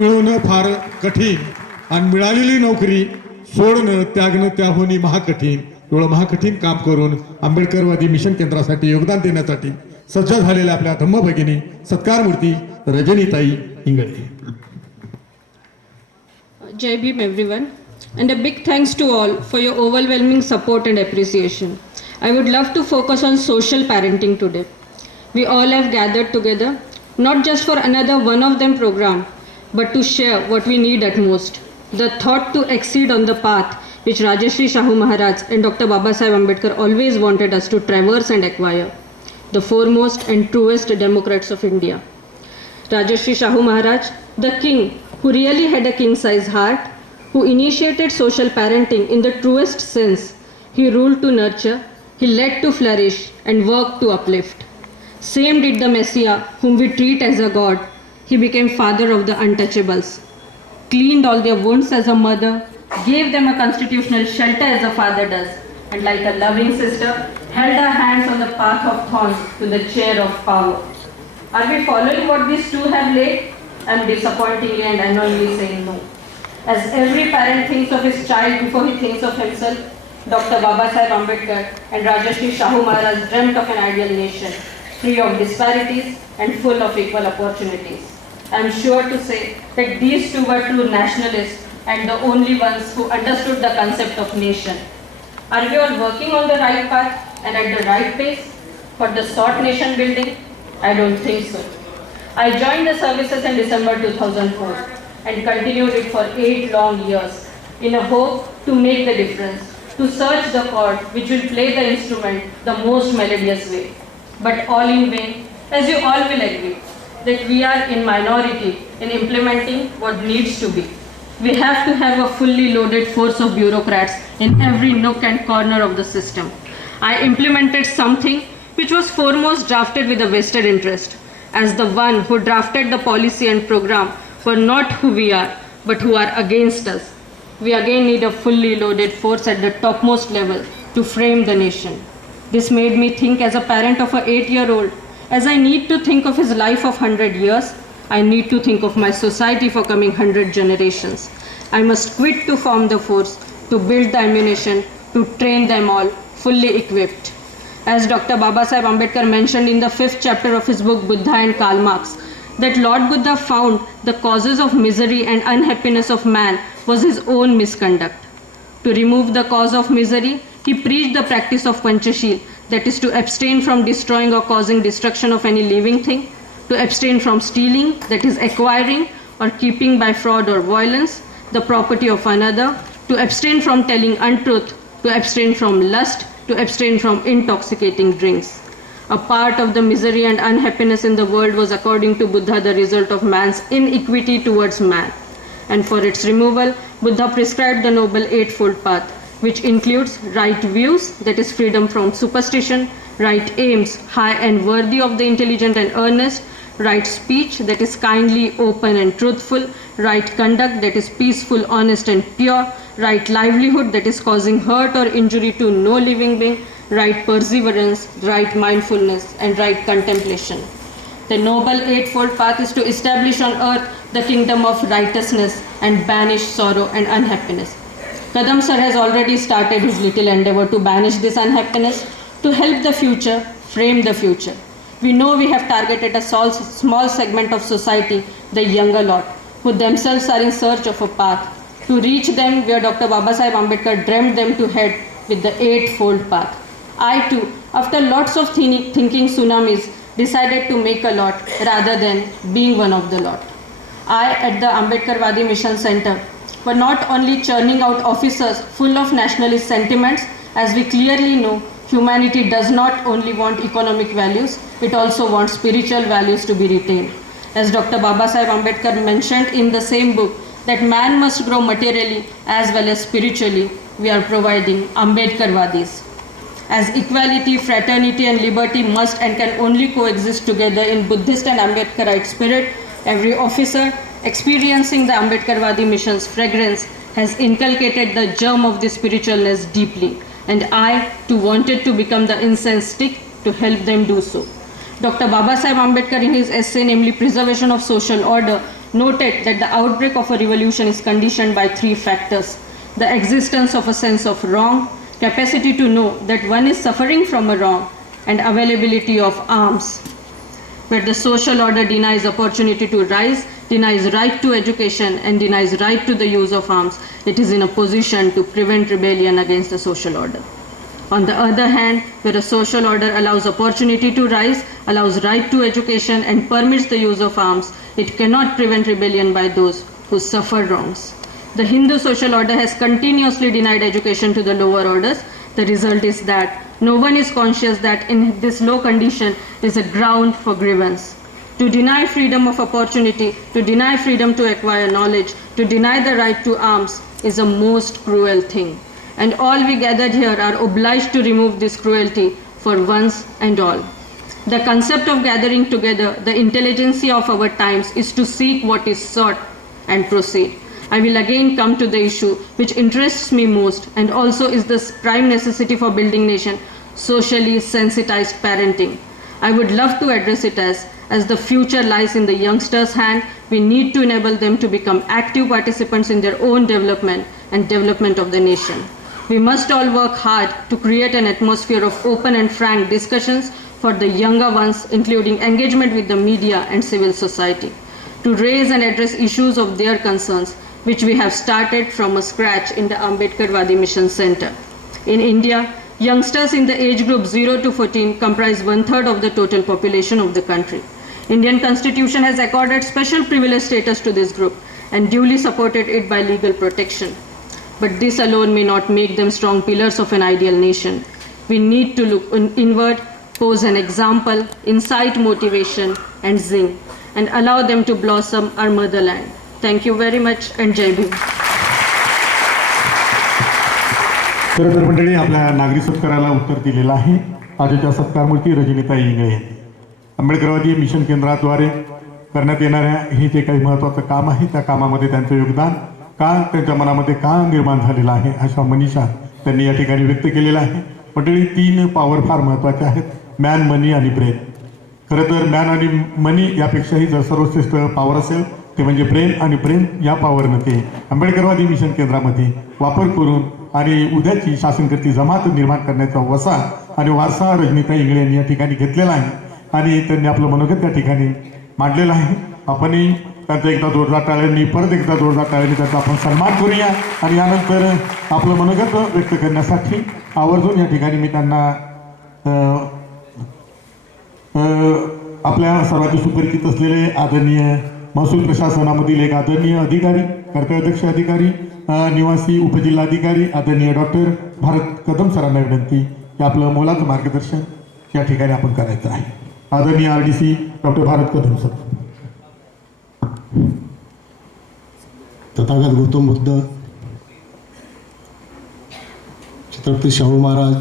मिळवणं फार कठीण आणि मिळालेली नोकरी सोडणं त्यागणं त्याहूनही महाकठीण. एवढं महाकठीण काम करून आंबेडकरवादी मिशन केंद्रासाठी योगदान देण्यासाठी सज्ज झालेल्या आपल्या धम्मभगिनी सत्कारमूर्ती Rajnitai Ingle. Jai Bhim everyone, and a big thanks to all for your overwhelming support and appreciation. I would love to focus on social parenting today. We all have gathered together, not just for another one of them program, but to share what we need at most. The thought to exceed on the path which Rajashri Shahu Maharaj and Dr. Babasaheb Ambedkar always wanted us to traverse and acquire, the foremost and truest democrats of India. Rajashri Shahu Maharaj, the king who really had a king-size heart, who initiated social parenting in the truest sense. He ruled to nurture, he led to flourish, and worked to uplift. Same did the Messiah, whom we treat as a god. He became father of the untouchables, cleaned all their wounds as a mother, gave them a constitutional shelter as a father does, and like a loving sister, held our hands on the path of thorns to the chair of power. Are we following what these two have laid? I'm disappointingly and annoyingly saying no. As every parent thinks of his child before he thinks of himself, Dr. Babasaheb Ambedkar and Rajashri Shahu Maharaj dreamt of an ideal nation, free of disparities and full of equal opportunities. I'm sure to say that these two were true nationalists and the only ones who understood the concept of nation. Are we all working on the right path and at the right pace for the sought nation building? I don't think so. I joined the services in December 2004 and continued it for 8 long years in a hope to make the difference, to search the chord which will play the instrument the most melodious way. But all in vain, as you all will agree, that we are in minority in implementing what needs to be. We have to have a fully loaded force of bureaucrats in every nook and corner of the system. I implemented something which was foremost drafted with a vested interest, as the one who drafted the policy and program were not who we are, but who are against us. We again need a fully loaded force at the topmost level to frame the nation. This made me think as a parent of an 8-year-old, as I need to think of his life of 100 years, I need to think of my society for coming 100 generations. I must quit to form the force, to build the ammunition, to train them all, fully equipped. As Dr. Babasaheb Ambedkar mentioned in the 5th chapter of his book Buddha and Karl Marx, that Lord Buddha found the causes of misery and unhappiness of man was his own misconduct. To remove the cause of misery, he preached the practice of Panchashil, that is to abstain from destroying or causing destruction of any living thing, to abstain from stealing, that is acquiring or keeping by fraud or violence the property of another, to abstain from telling untruth, to abstain from lust, to abstain from intoxicating drinks. A part of the misery and unhappiness in the world was, according to Buddha, the result of man's inequity towards man. And for its removal, Buddha prescribed the Noble Eightfold Path, which includes right views, that is freedom from superstition, right aims, high and worthy of the intelligent and earnest, right speech, that is kindly, open and truthful, right conduct, that is peaceful, honest and pure, right livelihood, that is causing hurt or injury to no living being, right perseverance, right mindfulness, and right contemplation. The Noble Eightfold Path is to establish on earth the kingdom of righteousness and banish sorrow and unhappiness. Kadam sir has already started his little endeavor to banish this unhappiness, to help the future, frame the future. We know we have targeted a small segment of society, the younger lot, who themselves are in search of a path. To reach them where Dr. Babasaheb Ambedkar dreamt them to head with the Eightfold Path. I too, after lots of thinking tsunamis, decided to make a lot rather than being one of the lot. I, at the Ambedkarwadi Mission Center, were not only churning out officers full of nationalist sentiments, as we clearly know, humanity does not only want economic values, it also wants spiritual values to be retained. As Dr. Babasaheb Ambedkar mentioned in the same book, that man must grow materially as well as spiritually, we are providing Ambedkarwadis. As equality, fraternity and liberty must and can only coexist together in Buddhist and Ambedkarite spirit, every officer experiencing the Ambedkarwadi mission's fragrance has inculcated the germ of this spiritualness deeply, and I too wanted to become the incense stick to help them do so. Dr. Babasaheb Ambedkar, in his essay namely Preservation of Social Order, noted that the outbreak of a revolution is conditioned by three factors: the existence of a sense of wrong, capacity to know that one is suffering from a wrong, and availability of arms. Where the social order denies opportunity to rise, denies right to education, and denies right to the use of arms, it is in a position to prevent rebellion against the social order. On the other hand, where a social order allows opportunity to rise, allows right to education, and permits the use of arms, it cannot prevent rebellion by those who suffer wrongs. The Hindu social order has continuously denied education to the lower orders. The result is that no one is conscious that in this low condition is a ground for grievance. To deny freedom of opportunity, to deny freedom to acquire knowledge, to deny the right to arms is a most cruel thing. And all we gathered here are obliged to remove this cruelty for once and all. The concept of gathering together, the intelligentsia of our times, is to seek what is sought and proceed. I will again come to the issue which interests me most and also is the prime necessity for building nation: socially sensitized parenting. I would love to address it as the future lies in the youngsters' hand. We need to enable them to become active participants in their own development and development of the nation. We must all work hard to create an atmosphere of open and frank discussions for the younger ones, including engagement with the media and civil society, to raise and address issues of their concerns, which we have started from a scratch in the Ambedkar Wadi Mission Center. In India, youngsters in the age group 0 to 14 comprise 1/3 of the total population of the country. Indian Constitution has accorded special privilege status to this group and duly supported it by legal protection. But this alone may not make them strong pillars of an ideal nation. We need to look inward, pose an example, incite motivation and zing, and allow them to blossom our motherland. Thank you very much and Jai Bhim. खरं तर मंडळी, आपल्या नागरी सत्काराला उत्तर दिलेलं आहे आजच्या सत्कारमूर्ती Rajnitai Ingle. आंबेडकरवादी mission केंद्राद्वारे करण्यात येणाऱ्या हे जे काही महत्त्वाचं काम आहे त्या कामामध्ये त्यांचं योगदान का त्यांच्या मनामध्ये का निर्माण झालेलं आहे अशा मनीषा त्यांनी या ठिकाणी व्यक्त केलेला आहे. मंडळी, 3 पॉवर फार महत्त्वाचे आहेत: मॅन, मनी आणि ब्रेन. खरं तर मॅन आणि मनी यापेक्षाही जर सर्वश्रेष्ठ पॉवर असेल ते म्हणजे ब्रेन, आणि ब्रेन या पॉवरनं ते आंबेडकरवादी मिशन केंद्रामध्ये वापर करून आणि उद्याची शासनकर्ती जमात निर्माण करण्याचा वसा आणि वारसा रजनीताई इंगळे यांनी या ठिकाणी घेतलेला आहे आणि त्यांनी आपलं मनोगत त्या ठिकाणी मांडलेलं आहे. आपणही त्यांचा एकदा जोरदार टाळ्यांनी, परत एकदा जोरदार टाळ्यांनी त्याचा आपण सन्मान करूया आणि यानंतर आपलं मनोगत व्यक्त करण्यासाठी आवर्जून या ठिकाणी मी त्यांना आपल्या सर्वांचे सुपरिचित असलेले आदरणीय महसूल प्रशासनामधील एक आदरणीय अधिकारी, कर्तव्यदक्ष अधिकारी, निवासी उपजिल्हाधिकारी आदरणीय डॉक्टर भारत कदम सरांना विनंती की आपलं मोलाचं मार्गदर्शन या ठिकाणी आपण करायचं आहे. आदरणीय RDC डॉक्टर भारत कदम सर. तथागत गौतम बुद्ध, छत्रपती शाहू महाराज,